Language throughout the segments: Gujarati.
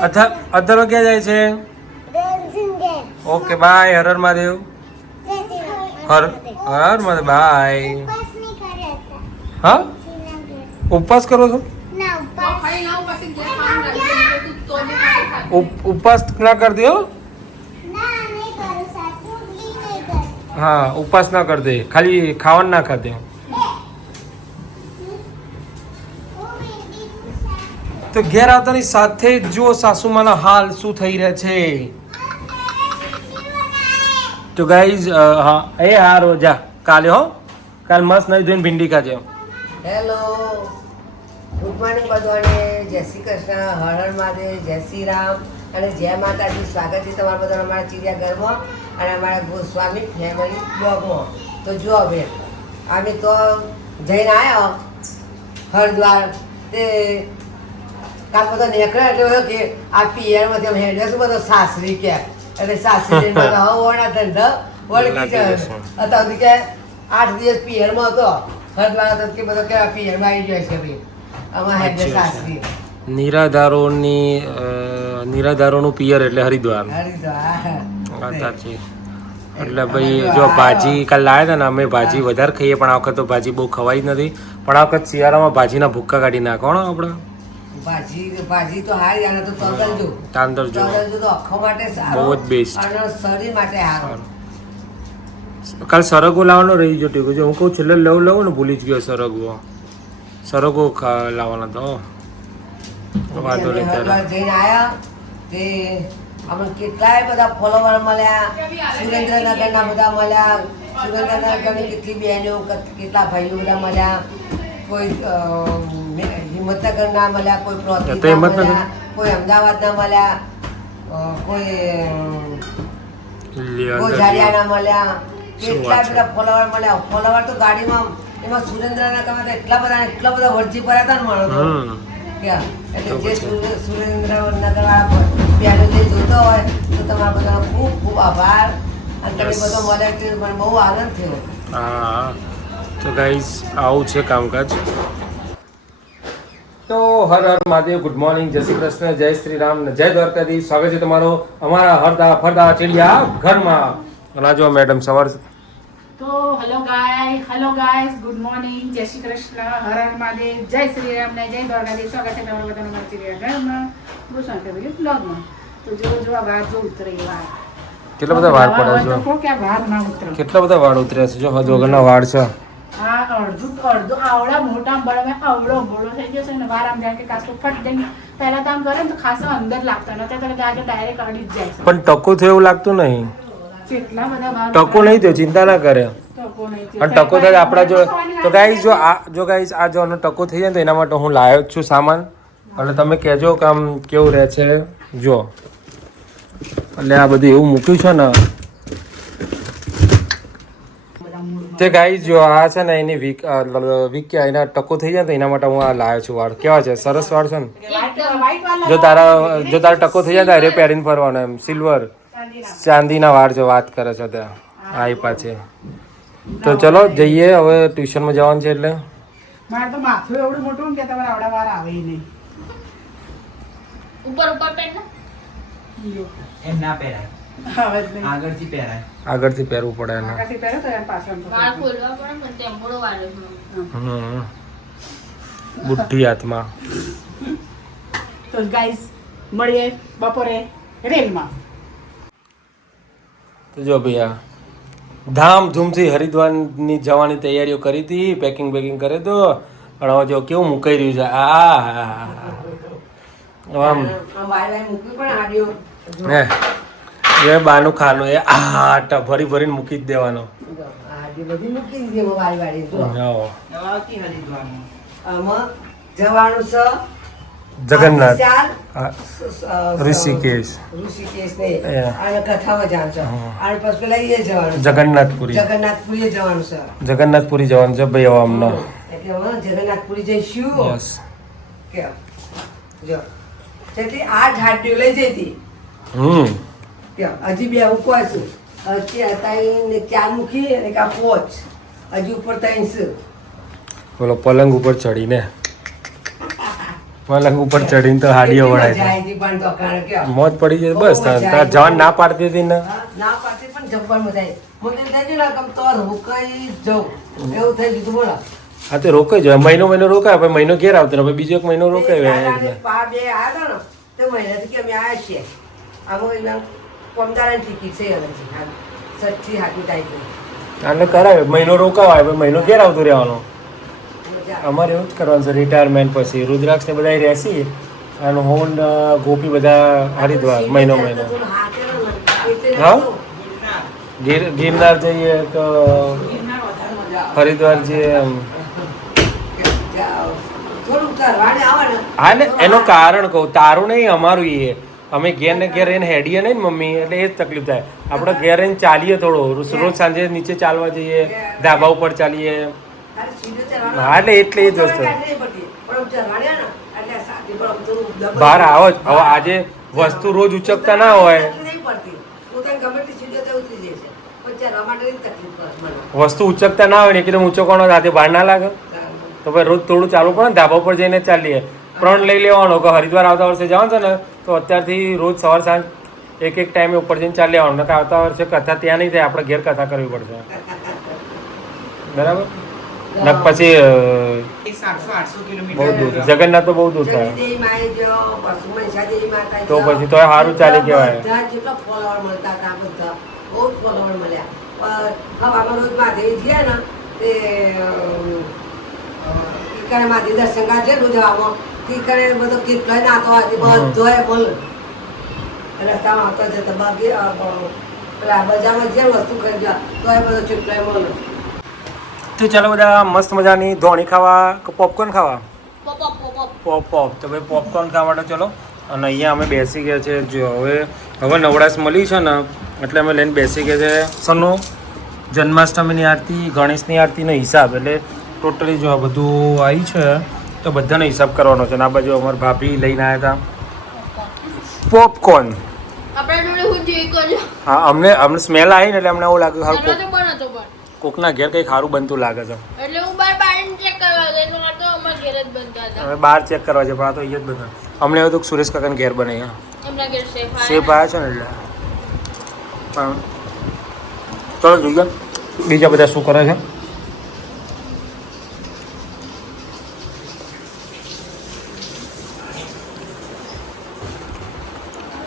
અધર અધરો ક્યાં જાય છે? ઓકે બાય હર હર મહાદેવ. હર હર મહાદેવ બાય હા? ઉપવાસ કરો છો? ઉપ- ઉપવાસ ના કર હો હા ઉપવાસ ના કરતી ખાલી ખાવાનું ના ખાતી. તો ઘેર આવતાની સાથે જ જો સાસુમાના હાલ શું થઈ રહ્યા છે. તો ગાઈઝ હા, એ હા, રોજા, કાલે હો, કાલ મસ્ત નહીં ધોઈને ભીંડી ખાજે. હેલો, ગુડ મોર્નિંગ બધાને. જય શ્રી કૃષ્ણ, હર હર મહાદેવ, જય શ્રી રામ. અને જય માતાજી, સ્વાગત છે તમારા બધાનું અમારા ચિડિયાઘરમાં અને અમારા ગોસ્વામી ફેમિલી બ્લોગમાં તો જો હવે, અમે તો જઈને આવ્યા હરિદ્વાર. તે કાલ બધો નીકળે એટલે બધો કે આ પિયરમાંથી અમે હેડે શું બધો સાસરી કે? એટલે સાસરી હવે ઓણા ધંધા. વળગી જાય અત્યાર કે આઠ દિવસ પિયરમાં હતો. હરિદ્વાર હતો કે બધો કે પિયરમાં આવી જાય છે ભાઈ. આમાં હેડે સાસરી. નિરાધારોની નિરાધારોનું પિયર એટલે હરિદ્વાર. હરિદ્વાર. એટલે ભાઈ જો ભાજી કાલ લાવ્યા હતા ને અમે ભાજી વધારે ખાઈએ પણ આ વખત તો ભાજી બહુ ખવાઈ જ નથી. પણ આ વખત શિયાળામાં ભાજીના ભૂક્કા કાઢી નાખો આપણે. ભાજી ભાજી તો હારી આને તો તગલજો તાંદર જો. તો આંખો માટે સારો બહુ જ બેસ્ટ અને શરીર માટે સારો. કાલ સરગો લાવવાનો રહી ગયો ટીકુ જો હું કહું છેલ્લે લઉં લઉં ને ભૂલી જ ગયો સરગો સરગો લાવવાનો તો વાંધો નહીં જઈને આવ્યા તે આપણે કેટલાય બધા ફોલોવર મળ્યા. સુરેન્દ્રનગરના બધા મળ્યા. સુરેન્દ્રનગરની કેટલી બહેનો કેટલા ભાઈઓ બધા મળ્યા. કોઈ અ, ના મળ્યા કોઈ તો પ્રોતિના હિંમતનગર? મળ્યા કોઈ અમદાવાદના મળ્યા અ, કોઈ લે, ના મળ્યા કેટલા? બધા ફોલોવર મળ્યા ફોલોવર તો ગાડીમાં એમાં સુરેન્દ્રનગરમાં તો એટલા બધા એટલા બધા પડ્યા હતા ને મળો? એટલે જે પછી. સુરે- સુરેન્દ્રનગરવાળા પહેલો જે જોતો હોય તો તમારા બધાનો ખૂબ ખૂબ આભાર અને તમે બધો મળે મને બહુ આનંદ થયો હા તો ગાઈઝ આવું છે કામકાજ તો હર હર મહાદેવ ગુડ મોર્નિંગ જય શ્રી કૃષ્ણ જય શ્રી રામ જય દ્વારકાધી સ્વાગત છે તમારો અમારા હરદા ફરદા ચીડિયા ઘરમાં. રાજો મેડમ સવાર તો hello guy hello guys good morning જય શ્રી કૃષ્ણ હર હર મહાદેવ જય શ્રી રામ ને જય દ્વારકાધી સ્વાગત છે તમારા બધાનું મારા ચીડિયા ઘરમાં ભૂષણ ફેમિલી બ્લોગમાં તો જો જો આ વાર જો ઉતરે વાર કેટલા બધા વાળ પડ્યા છે? ઉતરે. કેટલા બધા વાળ ઉતર્યા છે? જો હજુ વગરના વાળ છે. અડધું અડધો. આવડા મોટા બળમે અવળો બોળો થઈ ગયો છે ને વાર આમ જાય કે કાચકો ફટ જઈને પહેલા તો આમ કરે તો ખાસો અંદર લાગતા નતા તો આજે ડાયરેક્ટ અડી જ જાય પણ ટકો થયો એવું લાગતું નહીં. કેટલા બધા ટકો નહીં થયો ચિંતા ના કરે. અને ટકો થાય આપણા જો તો ગાઈઝ જો આ જો ગાઈઝ આ જો આનો ટકો થઈ જાય તો એના માટે હું લાવ્યો છું સામાન. એટલે તમે કહેજો કે આમ કેવું રહે છે. જો. એટલે આ બધું એવું મૂક્યું છે ને. તે ગાઈ જો આ છે ને એની વીક વીક કે એના ટકો થઈ જાય ને તો એના માટે હું આ લાવ્યો છું વાળ. કેવા છે? સરસ વાળ છે ને? જો તારા જો તારા ટકો થઈ જાય તો અરે પહેરીને ફરવાનો એમ. સિલ્વર ચાંદીના. વાળ જો વાત કરે છે ત્યાં આઈ પાછી. તો ચલો જઈએ હવે ટ્યુશનમાં જવાનું છે એટલે. મારે તો માથું એવડું મોટું કે તમારે આવડા વાર આવે નહીં. ઉપર ઉપર પહેર ને. એમ ના પહેરાય. આગળથી પહેરાય. આગળથી પહેરવું પડે એને. આગળથી પહેરો તો એમ પાછળ વાળ ખોલવા પડે પણ ટેમ્પોડો વાળો હમ. બુદ્ધિ હાથમાં તો ગાઈસ મળીએ બપોરે રેલમાં. તો જો ભૈયા ધામધૂમથી હરિદ્વારની જવાની તૈયારીઓ કરી હતી પેકિંગ બેકિંગ કરે તો પણ હવે જો કેવું મુકાઈ રહ્યું છે આ હા, હા, હા. આમ. એ બાનું ખાનું એ આટ ભરી ભરીને મૂકી જ દેવાનો. જવાનું. છે જગન્નાથ. ઋષિકેશ. ઋષિકેશ ને અને કથામાં જવાનું છે. અને પછી પેલા એ જવાનું છે. જગન્નાથપુરી. જગન્નાથપુરી જવાનું છે. જગન્નાથપુરી જવાનું છે ભાઈ અમને જગન્નાથપુરી જઈશું. યસ. કે જો. હાડીઓ લઈ જઈતી. હમ. હજી બે હું કહું છું ને ચાર મૂકી અને કા પોચ. હજી ઉપર ત્યાં છે. બોલો પલંગ ઉપર ચડીને. પલંગ ઉપર ચડીને તો હાડીઓ વળાય મજા પડી જાય બસ તાર જવાન ના પાડતી હતી ને? ના પાડતી પણ જબ્બર મજા આવી મને એમ થાય છે ને કે તો રોકાઈ જવું એવું થઈ ગયું બોલો. હા તો રોકાઈ જાય મહિનો મહિનો રોકાય પછી મહિનો ઘેર આવતો ને પછી બીજો એક મહિનો રોકાય બે આવ્યા ને તો મહિનાથી કે અમે આવ્યા છીએ. આમાં પમદારાની ટિકિટ છે એનાથી સચ્ચી ટાઈપ એટલે કરાવે. મહિનો રોકાવાય મહિનો ઘેર આવતું રહેવાનો. અમારે એવું જ કરવાનું છે રિટાયરમેન્ટ પછી. રુદ્રાક્ષ ને બધા રહેસી અને હું ગોપી બધા હરિદ્વાર મહિનો મહિનો. હા? ગીર ગિરનાર જઈએ તો હરિદ્વાર જઈએ હા ને એનું કારણ કહું તારું નહીં અમારું એ અમે ઘેર ને ઘેર એને હેડીએ નહીં ને મમ્મી એટલે એ જ તકલીફ થાય. આપણે ઘેર રહીને ચાલીએ થોડો. રોજ સાંજે નીચે ચાલવા જઈએ ધાબા ઉપર ચાલીએ. હા, એટલે એટલે એ જ વસ્તુ. બહાર આવો જ. હવે આજે વસ્તુ રોજ ઉચકતા ના હોય. વસ્તુ ઉચકતા ના હોય ને એકદમ ઉચકવાનો હાથે બહાર ના લાગે. તો ભાઈ રોજ થોડું ચાલવું પડે ને ધાબા ઉપર જઈને ચાલીએ. પ્રણ લઈ લેવાનો. કે હરિદ્વાર આવતા વર્ષે જવાનું છે ને તો અત્યારથી રોજ સવાર સાંજ એક એક ટાઈમે ઉપર જઈને ચાલી આવવાનું. નકર આવતા વર્ષે કથા ત્યાં નહીં થાય આપણે ઘેર કથા કરવી પડશે. બરાબર? ને પછી બહુ કિલોમીટર દૂર. જગન્નાથ તો બહુ દૂર થાય. તો પછી તો સારું ચાલી કહેવાય. પણ હવામાં રોજ મહાદેવી ગયા કરે બધો કી કઈ છે હવામાં ઈકણે બધો બધોય બોલ. રસ્તામાં આવતો અ, અ, પેલા બજારમાં જે વસ્તુ ખરીદવા એ બધો કેટલોય બોલ. તો ચાલો બધા મસ્ત મજાની ધોણી ખાવા કે પોપકોર્ન ખાવા? Pop pop pop pop pop pop તો ભાઈ પોપકોર્ન ખાવા માટે ચલો. અને અહીંયા અમે બેસી ગયા છે. જો હવે હવે નવરાશ મળી છે ને એટલે અમે લઈને બેસી ગયા છે સનો જન્માષ્ટમીની આરતી ગણેશની આરતીનો હિસાબ. એટલે ટોટલી જો આ બધું આવી છે તો બધાનો હિસાબ કરવાનો છે. ને આ બાજુ અમારા ભાભી લઈને આવ્યા હતા પોપકોર્ન હું અમને અમને સ્મેલ આવી ને એટલે અમને એવું લાગે એનો સારું તો કોકના ઘેર કંઈ સારું બનતું લાગે છે. એટલે હું બાર બાર ચેક કરવા તો અમારા ઘેર જ બનતા હતા. હવે બહાર ચેક કરવા છે પણ આ તો અહીંયા જ બધા અમને એવું હતું સુરેશ કાકાને ઘેર બને સેફ આવ્યા છે ને એટલે. પણ ચલો જોઈએ. બીજા બધા શું કરે છે?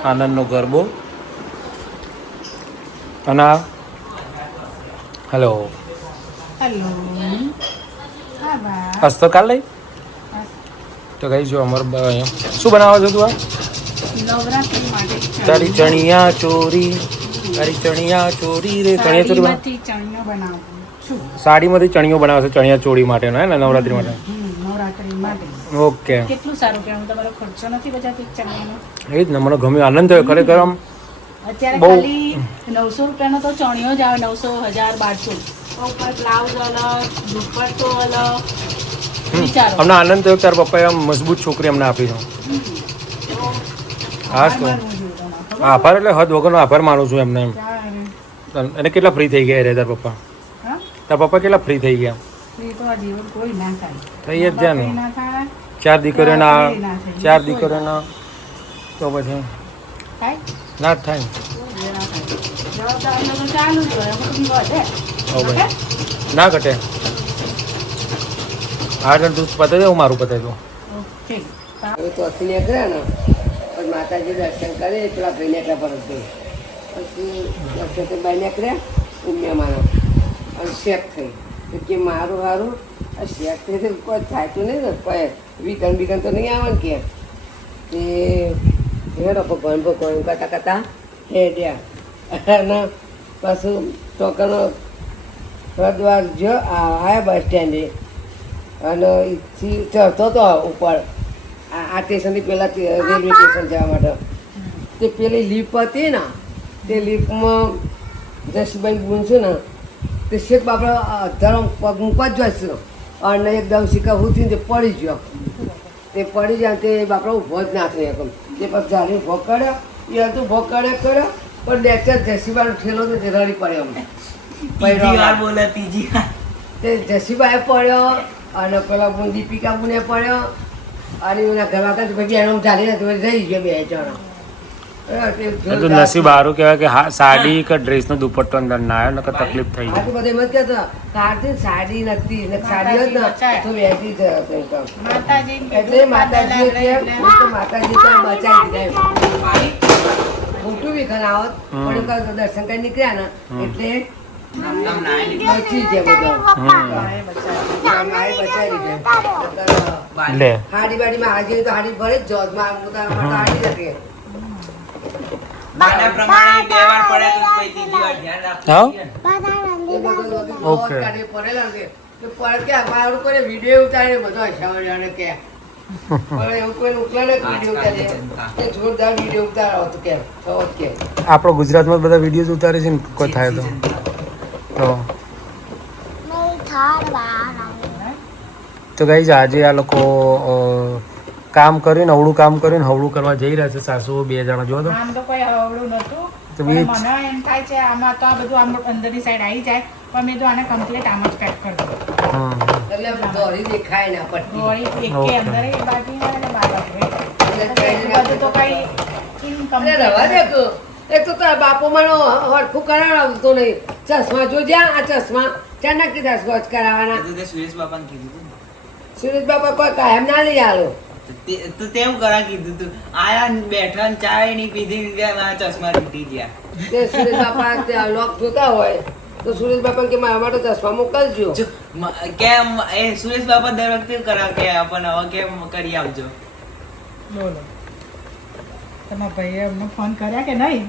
આનંદનો ગરબો. અને આ હેલો હેલો હા હસ્તો કાલ? લઈ તો કઈ જો અમર શું બનાવો છો તું આ તારી ચણિયા ચોરી તારી ચણિયા ચોરી રે ચણિયા ચોરી સાડીમાંથી ચણિયો બનાવશે ચણિયા ચોળી માટેનો હે ને નવરાત્રી માટે. માટે. ઓકે. કેટલું સારું કહેવાય તમારો ખર્ચો નથી બજાતી ચણાનો? એ જ ને મને ગમ્યો. આનંદ થયો ખરેખર આમ. અત્યારે બહુ- ખાલી નવસો રૂપિયાનો તો ચણિયો જ આવે નવસો હજાર બારસો. ઉપર બ્લાઉઝ અલગ દુપટ્ટો અલગ. અમને આનંદ થયો ત્યારે તારા પપ્પાએ આમ મજબૂત છોકરી અમને આપી છે. હા? આભાર એટલે હદ વગરનો આભાર માનું છું એમને. એમ એને કેટલા ફ્રી થઈ ગયા રે તાર પપ્પા? તાર પપ્પા કેટલા ફ્રી થઈ ગયા? થઈ જ જાય ને ચાર દીકરીઓના કોઈ ના થાય. ચાર દીકરીના તો પછી ના જ થાય. ના થાય જવાબદારીઓ તો ચાલુ જ હોય એમાં બી વધે હો ભાઈ. ઓકે? ના ઘટે. આગળ તું પતાવી દે હું મારું પતાવી દઉં. હવે તો અથી અઘરા ને પણ માતાજી દર્શન કરે પેલા ભાઈ નીકળ્યા પર ગઈ. પછી દર્શન ભાઈ નીકળ્યા ઉમ્યા મારા અને શેક થઈ. તો કે મારું સારું આ શેક થઈ કોઈ થાય તો નહીં ને, કોઈ વિકન બીકન તો નહીં આવે કે. તે હેડો ભગવાન ભગવાન કરતા કરતાં હેડ્યા. અને પાછું ટોકનો હરદ્વાર જો આવ્યા બસ સ્ટેન્ડે. અને અહીંથી ચડતો હતો ઉપર. આ સ્ટેશનથી પહેલાં રેલવે સ્ટેશન જવા માટે. તે પેલી લીપ હતી ને, તે લીપમાં જશભાઈ બુન છે ને તે શેખ બાપડા ધરમ પગ મૂકવા જ જશે અને એકદમ શીખા ઉઠીને તે પડી ગયો. તે પડી જાય તે બાપડા ઊભો જ ના થયો એકમ. તે પછી જાણે ઊભો કર્યો એ હતું ઊભો કર્યો કર્યો પણ ડેક્ટર જસીબાનો ઠેલો તો તે રડી પડ્યો અમને બોલે ત્રીજી તે જસીબાએ પડ્યો અને પેલા દીપિકા બુને પડ્યો અને એના ઘરમાં હતા તો પછી એનો તો રહી ગયો બે જણો. એટલે. નસીબ સારું કહેવાય કે હા સાડી કે ડ્રેસનો દુપટ્ટો અંદર ના આવ્યો નકર તકલીફ થઈ તો બધે એમ જ કહેતો કારતી સાડી નથી ને સાડી હોત ને તો વેચી જતો એટલે માતાજી કે તો માતાજી તો બચાવી દીધા મોટું બી ખનાવત પણ એમ કહું તો દર્શન કરી નીકળ્યા ને એટલે. બચી જાય બધો. હાડી બાડીમાં હાજી તો હાડી ભરે જ જોત. માં હાડી નથી બાના પ્રમાણે બે વાર પડે તો કોઈ ત્રીજી વાર ધ્યાન રાખવું હા? ઓકે. પડેલા છે તો પર કે મારું કોઈ વિડિયો ઉતારે બધો હસાવડાને કે આપણો ગુજરાતમાં બધા વીડિયો ઉતારે છે ને? કોઈ થાય તો. તો. તો ગાઈઝ આજે આ લોકો કામ કરીને અવળું કામ કરીને હવળું કરવા જઈ રહ્યા છે સાસુ બે જણા જો તો. આમ તો કોઈ હવળું નતું તો મને એમ થાય છે આમાં તો આ બધું આમ અંદરની સાઈડ આવી જાય પણ મેં તો આને કમ્પ્લીટ આમ જ પેક કરી દઉં. એટલે દોરી દેખાય ના પટ્ટી દોરી એક કે અંદર એ બાજુ અને બહાર બાજુ. એટલે તો કઈ incomplete રવા દે તો. એક તો તારા બાપો મારો હરખું કરાવડાવતો નહીં. ચશ્મા જોજ્યા આ ચશ્મા ત્યાં નક્કી દસ વોચ કરાવવાના? સુરેશ બાપાને કીધું સુરેશ બાપા કોઈ કાયમ ના લઈ આલો તો તે- તેમ કરા કીધું તું. આયા બેઠા ને ચાયની પીધી ગયા, મારા ચશ્મા તૂટી ગયા. તે સુરેશ બાપા ત્યાં લોક જોતા હોય તો સુરેશ બાપા કે મારા માટે ચશ્મા મોકલજો. કેમ એ સુરેશ બાપા દર વખતે કરા કે પણ હવે કેમ કરી આવજો બોલો. તમારા ભાઈએ અમને ફોન કર્યા કે નહીં?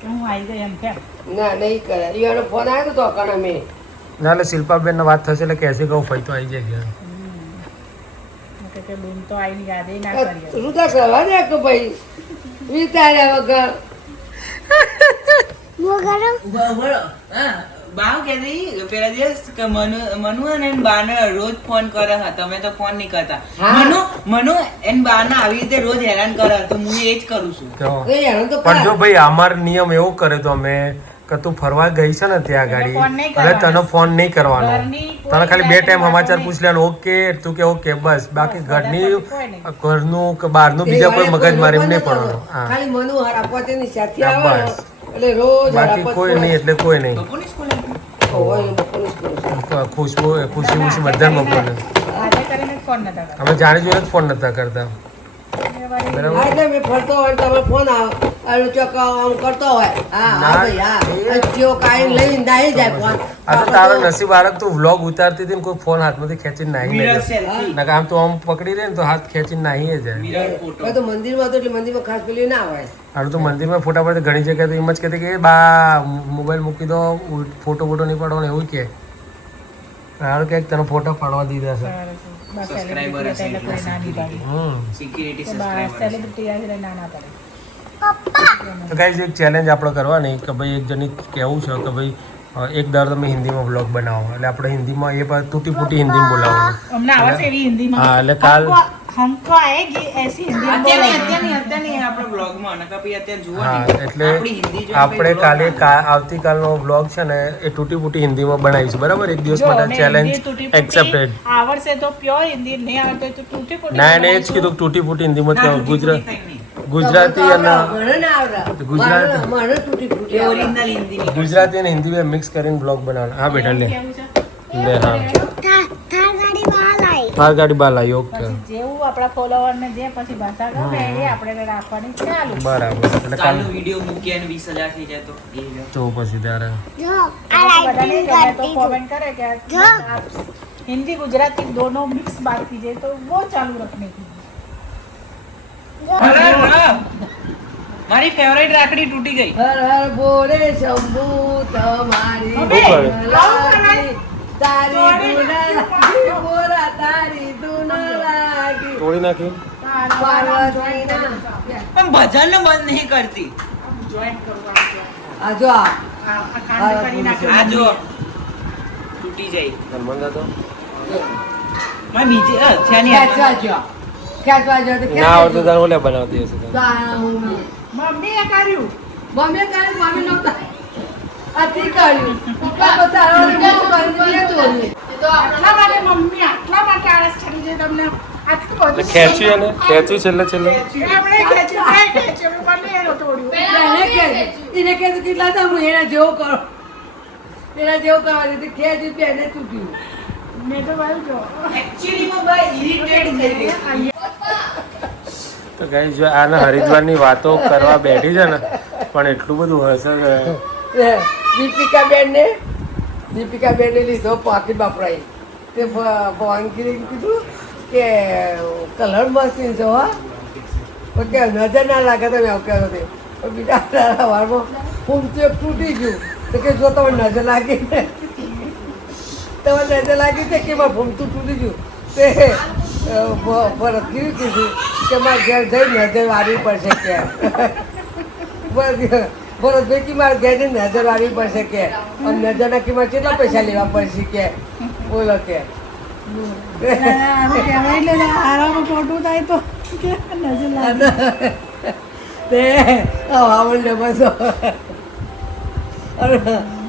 કે હું આવી ગઈ એમ કેમ? ના નહીં કર્યા. એનો ફોન આવ્યો તો કણ અમે ના એટલે શિલ્પાબેન વાત થશે એટલે કહેશે કે હું ફઈ તો આવી જાય ઘેર. કે બેન તો આવીને યાદે ના કરી રુદા કરવા દે કે ભાઈ વિચાર્યા વગર. ઊભા ઊભા રહો. હા, બા કહેતી પેલા દિવસ કે મનુ મનુ અને એન બાને રોજ ફોન કરે હા તમે તો ફોન નહીં કરતા. મનુ મનુ એન બાને આવી રીતે રોજ હેરાન કરે તો હું એ જ કરું છું. પણ જો ભાઈ અમાર નિયમ એવો કરે તો અમે કે તું ફરવા ગઈ છે ને ત્યાં ગાડી? એટલે તને ફોન નહીં કરવાનો. તને ખાલી બે ટાઈમ સમાચાર પૂછ લેવાનું. ઓકે તું કે ઓકે બસ. બાકી ઘરની વધારે કોઈ નહીં. ઘરનું કે બહારનું બીજા કોઈ મગજ મારી નહીં પડવાનું. હા. બસ. બાકી કોઈ નહીં એટલે કોઈ નહીં. ખુશબુ ખુશી ખુશી બધા મોકલે આજે કરીને જ ફોન નતા કરતા. અમે જાણી જોઈને જ ફોન નતા કરતા. બરાબર? ફરતો હોય તો તમે ફોન આવે. આલો ચોક આમ કરતો હોય. હા હા ભાઈ હા. એ- જેવો લઈને નાહી જાય ફોન. આ તો તારો નસીબ આરક તું વ્લોગ ઉતારતી હતી ને કોઈ ફોન હાથમાંથી ખેંચીને નાહી આમ તો આમ પકડી રહે ને તો હાથ ખેંચીને નાહી જાય. તો મંદિરમાં તો એટલે મંદિરમાં ખાસ પેલી ના હોય. હારું તો મંદિરમાં ફોટા પડે ઘણી જગ્યાએ તો એમ જ કહેતી કે બા મોબાઈલ મૂકી દો ફોટો ફોટો નહીં પાડવાનો એવું કે. હારું કે તને ફોટો પાડવા દીધા છે. સબસ્ક્રાઇબર હશે સિક્યુરિટી સબસ્ક્રાઇબર સેલિબ્રિટી ના ના પાડે. તો ગાઈઝ એક ચેલેન્જ આપણે કરવાની કે ભાઈ એક જણી કહેવું છે કે ભાઈ એક દર તમે હિન્દીમાં બ્લોગ બનાવો. એટલે આપણે હિન્દીમાં એ પર તૂટી ફૂટી હિન્દીમાં બોલાવવાનું. અમને આવશે એવી હિન્દીમાં. હા એટલે કાલ हमको आएगी ऐसी हिंदी અત્યારે અત્યારે અત્યારે આપણો બ્લોગમાં અને કપી અત્યારે જુઓ હા એટલે આપણે કાલે આવતીકાલનો બ્લોગ છે ને એ તૂટી ફૂટી હિન્દીમાં બનાવીશું. બરાબર? એક દિવસ માટે ચેલેન્જ એક્સેપ્ટેડ આવડશે તો પ્યોર હિન્દી નહીં આવડે તો તૂટી ફૂટી ના એને જ કીધું તૂટી ફૂટી હિન્દીમાં ગુજરાત ગુજરાતી અને ગુજરાતી. ગુજરાતી અને હિન્દી બે મિક્સ કરીને બ્લોગ બનાવવાનો. હા બેટા લે. લે હા. થાર ગાડી બાલ આવી ઓકે. જેવું આપણા ફોલોવર ને જે પછી ભાષા ગમે એ આપણે રાખવાની ચાલુ. બરાબર. એટલે કાલ વિડિયો મૂકીએ અને 20000 થઈ જાય તો તો પછી ત્યારે જો આ રાઈટિંગ કરતી કોમેન્ટ કરે કે જો. હિન્દી ગુજરાતી દોનો મિક્સ બાત કીજે તો વો ચાલુ રખને કી મારી ફેવરેટ રાખડી તૂટી ગઈ. બોલે શંભુ તમારી તારી બોરા તારી દુનાલાગી તોડી નાખી? પણ ભજન બંધ નહીં કરતી. આજો આજો તૂટી જાય. નર્મદા તો મેં બીજી છે ને ના આવડતું. ઓલે બનાવતી હશે કર્યું. મમ્મી નહોતા. આથી કર્યું. પપ્પા તારા. આટલા માટે મમ્મી આટલા માટે આળસ ચડી છે તમને ખેંચ્યું એને ખેંચ્યું છેલ્લે છેલ્લે. ખેંચ્યું ખેંચ્યું એનો કેટલા હતા હું જેવો કરો. એના જેવો કરવા દીધી. ખેંચ્યું એને તૂટ્યું. મેં તો ભાઈ જો. Actually માં ભાઈ થઈ ગઈ. તો કઈ જો આને હરિદ્વારની વાતો કરવા બેઠી છે ને, પણ એટલું બધું હશે દીપિકા બેન ને દીપિકા બેન ને લીધો પાકીટ બાપરાઈ તે ભવાનગીરી કીધું કે, કલર મશીન છો હા. કે નજર ના લાગે તમે આવું કહેતો બીજા તારા વારમાં ફૂમ તો એક તૂટી ગયું. તો કે જો તમે નજર લાગી તમે નજર લાગી છે કે મારું ફૂમ તૂટી ગયું? તે જઈ નજર વાળવી પડશે કે. ભરત- ભરતભાઈ કે મારે ઘેર જઈને નજર વારવી પડશે કે. આમ નજરના કિંમત કેટલા પૈસા લેવા પડશે કે. બોલો કે. અને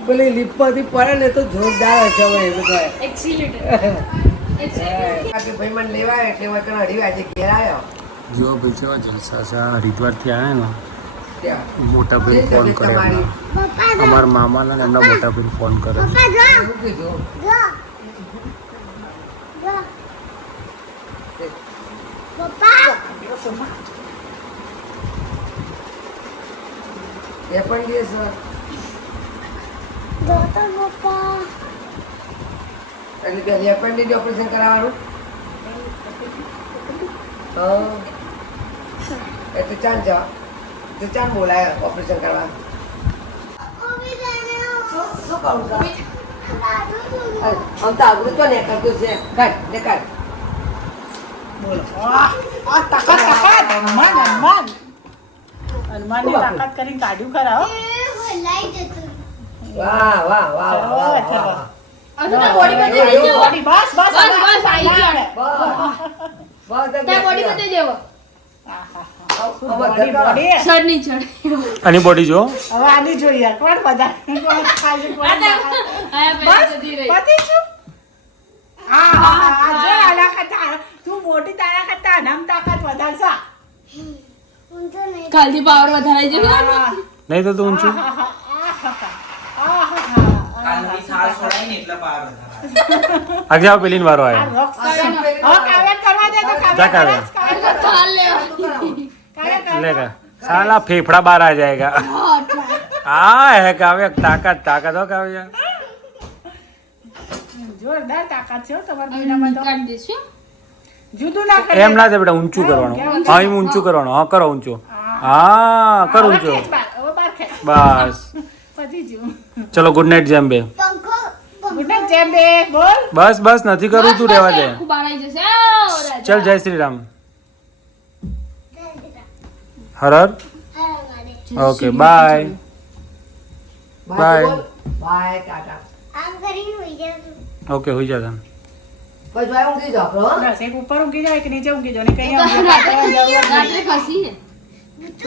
પેલી લીપમાંથી પડે ને તો જોરદાર હશે બાકી ભાઈ મને લેવા આવ્યો એટલે વચન અઢી વાગે ઘેર આવ્યો જો ભાઈ કેવા જલસા છે? હરિદ્વારથી આવ્યા ને? ત્યાં મોટા ભાઈ ફોન કરે અમારા મામાના ને એમના મોટા ભાઈ ફોન કરે છે એ પણ દિવસ એટલે કે એપેન્ડિસ ઓપરેશન કરાવવાનું? એટલે ચાલ જા. તો ચાલ બોલાય ઓપરેશન કરવા શું કરું છું તો આગળ તો ને કરતું છે. કાઢ ને કાઢ બોલો. તાકાત તાકાત હનુમાન હનુમાન હનુમાનની તાકાત કરીને કાઢ્યું ખરા વાહ વાહ વાહ વાહ વાહ. બોડી બસ બસ બસ બસ આવી ગયો બસ બસ ત્યાં બોડી બતાવી દેવો બોડી બોડી સરની ચડે આની બોડી જો હવે આની જોઈએ કોણ બધા કોણ ખાલી કોણ પતિ છું આ જો આલા તું મોટી તારા કરતા નામ તાકાત વધારશા કાલથી પાવર વધારાઈ જશે નહીં તો તું ઊંચું કાલની થાળ છોડાઈને એટલા પાર વધારા. આજે આવ પેલી વારો આવ્યો જા કાવ્ય. કાલ લેવા ले का साला फेफड़ा बाहर आ जाएगा हाँ है काव्य ताकत ताकत हो काव्य જોરદાર તાકાત છે હો તમારા મહિનામાં તો કાઢી દઈશું જુદું ના કરે એમ ના થાય બેટા ઊંચું કરવાનું હા એમ ઊંચું કરવાનું હા કરો ઊંચું હા કર ઊંચું હવે બાર ખેંચ બસ પતી ગયું ચલો ગુડ નાઇટ જેમ બે બે બોલ. બસ બસ નથી કરવું તું રહેવા દે. આખું બહાર જશે. ચલ જય Shri Ram Har Har. Okay bye. Bye. Bye. Tata. Okay હોઈ જા? બસ એક ઉપર ઊંઘી જાય કે નીચે ઊંઘી જાય ને કઈ જરૂર નથી ખસી